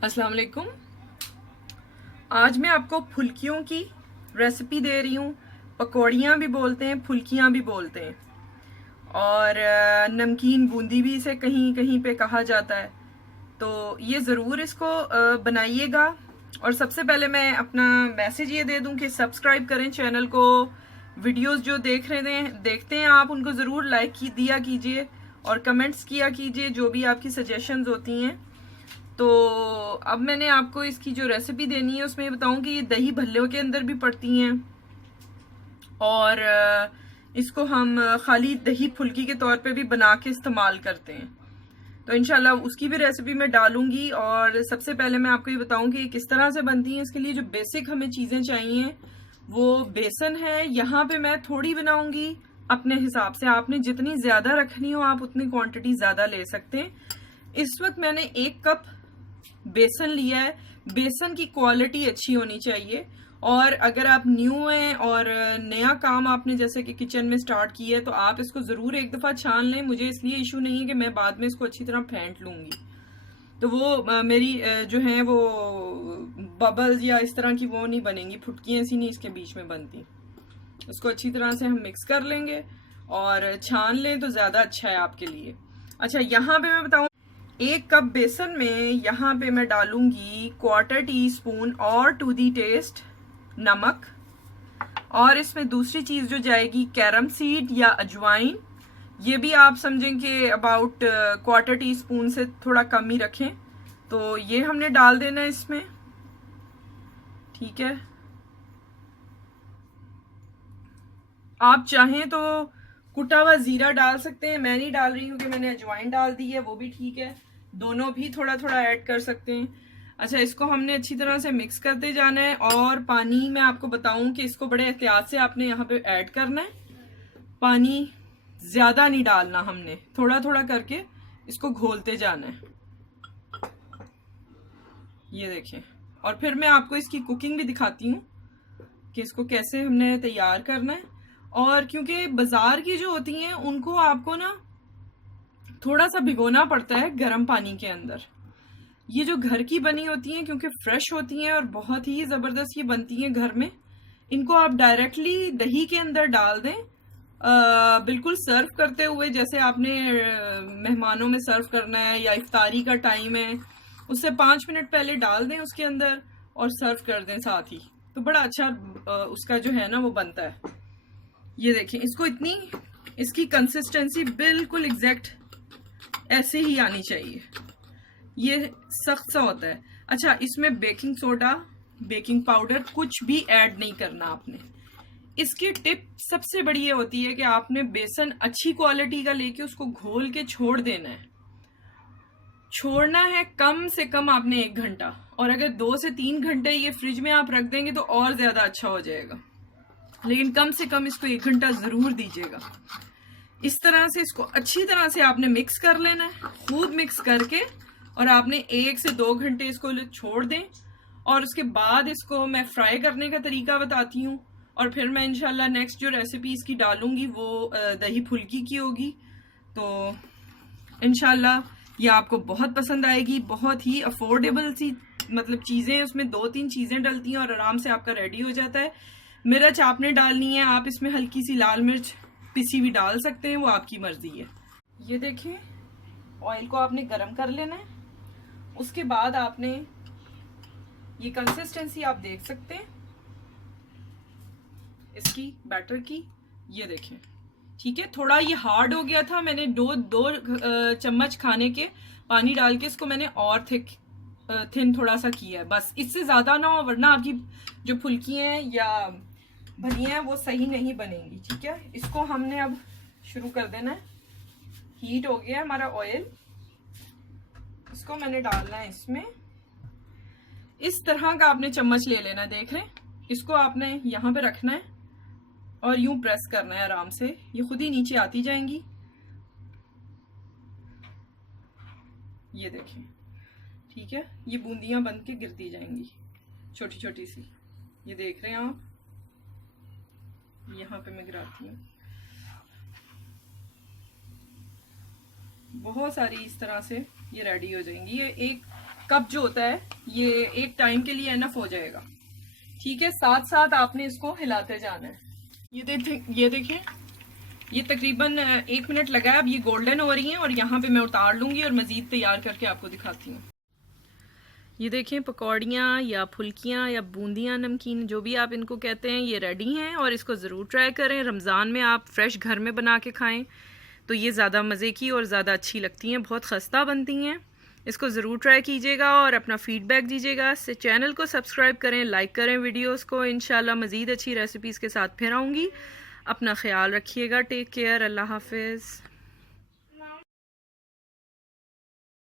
अस्सलाम वालेकुम। आज मैं आपको फुल्कियों की रेसिपी दे रही हूँ। पकौड़ियाँ भी बोलते हैं, फुल्कियाँ भी बोलते हैं और नमकीन बूंदी भी इसे कहीं कहीं पे कहा जाता है। तो ये ज़रूर इसको बनाइएगा। और सबसे पहले मैं अपना मैसेज ये दे दूँ कि सब्सक्राइब करें चैनल को। वीडियोस जो देखते हैं आप उनको ज़रूर लाइक दिया कीजिए और कमेंट्स किया कीजिए जो भी आपकी सजेशंस होती हैं। तो अब मैंने आपको इसकी जो रेसिपी देनी है उसमें बताऊं कि ये दही भल्लों के अंदर भी पड़ती हैं और इसको हम खाली दही फुल्की के तौर पे भी बना के इस्तेमाल करते हैं। तो इंशाल्लाह उसकी भी रेसिपी मैं डालूंगी। और सबसे पहले मैं आपको ये बताऊं कि किस तरह से बनती है। इसके लिए जो बेसिक हमें चीज़ें चाहिए वो बेसन है। यहाँ पे मैं थोड़ी बनाऊंगी अपने हिसाब से, आपने जितनी ज़्यादा रखनी हो आप उतनी क्वांटिटी ज़्यादा ले सकते हैं। इस वक्त मैंने 1 कप बेसन लिया है। बेसन की क्वालिटी अच्छी होनी चाहिए। और अगर आप न्यू हैं और नया काम आपने जैसे कि किचन में स्टार्ट किया है तो आप इसको ज़रूर एक दफ़ा छान लें। मुझे इसलिए इशू नहीं है कि मैं बाद में इसको अच्छी तरह फेंट लूँगी, तो वो मेरी जो है वो बबल्स या इस तरह की वो नहीं बनेंगी, फुटकियाँ सी नहीं इसके बीच में बनती। उसको अच्छी तरह से हम मिक्स कर लेंगे और छान लें तो ज़्यादा अच्छा है आपके लिए। अच्छा, यहाँ पे मैं बताऊँ 1 कप बेसन में यहाँ पे मैं डालूंगी 1/4 टीस्पून और टू दी टेस्ट नमक। और इसमें दूसरी चीज़ जो जाएगी कैरम सीड या अजवाइन। ये भी आप समझें कि अबाउट 1/4 टीस्पून से थोड़ा कम ही रखें। तो ये हमने डाल देना है इसमें, ठीक है। आप चाहें तो कुटा हुआ जीरा डाल सकते हैं, मैं नहीं डाल रही हूँ कि मैंने अजवाइन डाल दी है, वो भी ठीक है। दोनों भी थोड़ा थोड़ा ऐड कर सकते हैं। अच्छा, इसको हमने अच्छी तरह से मिक्स करते जाना है। और पानी मैं आपको बताऊं कि इसको बड़े एहतियात से आपने यहाँ पे ऐड करना है। पानी ज्यादा नहीं डालना, हमने थोड़ा थोड़ा करके इसको घोलते जाना है। ये देखें। और फिर मैं आपको इसकी कुकिंग भी दिखाती हूँ कि इसको कैसे हमने तैयार करना है। और क्योंकि बाजार की जो होती हैं उनको आपको ना थोड़ा सा भिगोना पड़ता है गर्म पानी के अंदर। ये जो घर की बनी होती हैं क्योंकि फ्रेश होती हैं और बहुत ही जबरदस्त ये बनती हैं घर में, इनको आप डायरेक्टली दही के अंदर डाल दें। बिल्कुल सर्व करते हुए, जैसे आपने मेहमानों में सर्व करना है या इफ्तारी का टाइम है, उससे 5 मिनट पहले डाल दें उसके अंदर और सर्व कर दें साथ ही। तो बड़ा अच्छा उसका जो है ना वो बनता है। ये देखें, इसको इतनी इसकी कंसिस्टेंसी बिल्कुल एग्जैक्ट ऐसे ही आनी चाहिए। ये सख्त सा होता है। अच्छा, इसमें बेकिंग सोडा, बेकिंग पाउडर कुछ भी ऐड नहीं करना आपने। इसकी टिप सबसे बड़ी ये होती है कि आपने बेसन अच्छी क्वालिटी का लेके उसको घोल के छोड़ देना है। छोड़ना है कम से कम आपने 1 घंटा, और अगर 2 से 3 घंटे ये फ्रिज में आप रख देंगे तो और ज्यादा अच्छा हो जाएगा। लेकिन कम से कम इसको 1 घंटा जरूर दीजिएगा। इस तरह से इसको अच्छी तरह से आपने मिक्स कर लेना है, खूब मिक्स करके, और आपने 1 से 2 घंटे इसको छोड़ दें। और उसके बाद इसको मैं फ्राई करने का तरीका बताती हूँ। और फिर मैं इंशाल्लाह नेक्स्ट जो रेसिपी इसकी डालूंगी वो दही फुल्की की होगी। तो इंशाल्लाह ये आपको बहुत पसंद आएगी। बहुत ही अफोर्डेबल सी मतलब चीज़ें, उसमें 2-3 चीज़ें डलती हैं और आराम से आपका रेडी हो जाता है। मिर्च आपने डालनी है, आप इसमें हल्की सी लाल मिर्च पिसी भी डाल सकते हैं, वो आपकी मर्जी है। ये देखिए, ऑयल को आपने गरम कर लेना है। उसके बाद आपने ये कंसिस्टेंसी आप देख सकते हैं इसकी बैटर की। ये देखें, ठीक है। थोड़ा ये हार्ड हो गया था, मैंने दो चम्मच खाने के पानी डाल के इसको मैंने और थिन थोड़ा सा किया है। बस इससे ज्यादा ना हो, वरना आपकी जो फुल्की हैं या भलियां हैं वो सही नहीं बनेंगी, ठीक है। इसको हमने अब शुरू कर देना है। हीट हो गया हमारा ऑयल, इसको मैंने डालना है इसमें। इस तरह का आपने चम्मच ले लेना, देख रहे हैं। इसको आपने यहाँ पे रखना है और यूं प्रेस करना है आराम से, ये खुद ही नीचे आती जाएंगी। ये देखें, ठीक है। ये बूंदियां बन के गिरती जाएंगी छोटी छोटी सी। ये देख रहे हैं आप, यहाँ पे मैं गिराती हूँ। बहुत सारी इस तरह से ये रेडी हो जाएंगी। ये एक कप जो होता है ये एक टाइम के लिए इनफ हो जाएगा। ठीक है, साथ साथ आपने इसको हिलाते जाना है। ये देखें, ये तकरीबन 1 मिनट लगा है। अब ये गोल्डन हो रही हैं और यहाँ पे मैं उतार लूँगी और मज़ीद तैयार करके आपको दिखाती हूँ। ये देखें, पकौड़ियाँ या फुल्कियाँ या बूंदियाँ नमकीन जो भी आप इनको कहते हैं, ये रेडी हैं और इसको ज़रूर ट्राई करें। रमज़ान में आप फ्रेश घर में बना के खाएं तो ये ज़्यादा मज़े की और ज़्यादा अच्छी लगती हैं, बहुत खस्ता बनती हैं। इसको ज़रूर ट्राई कीजिएगा और अपना फ़ीडबैक दीजिएगा। चैनल को सब्सक्राइब करें, लाइक करें वीडियोस को। इंशाल्लाह मज़ीद अच्छी रेसिपीज़ के साथ फिर आऊँगी। अपना ख्याल रखिएगा। Take care. अल्लाह हाफिज़।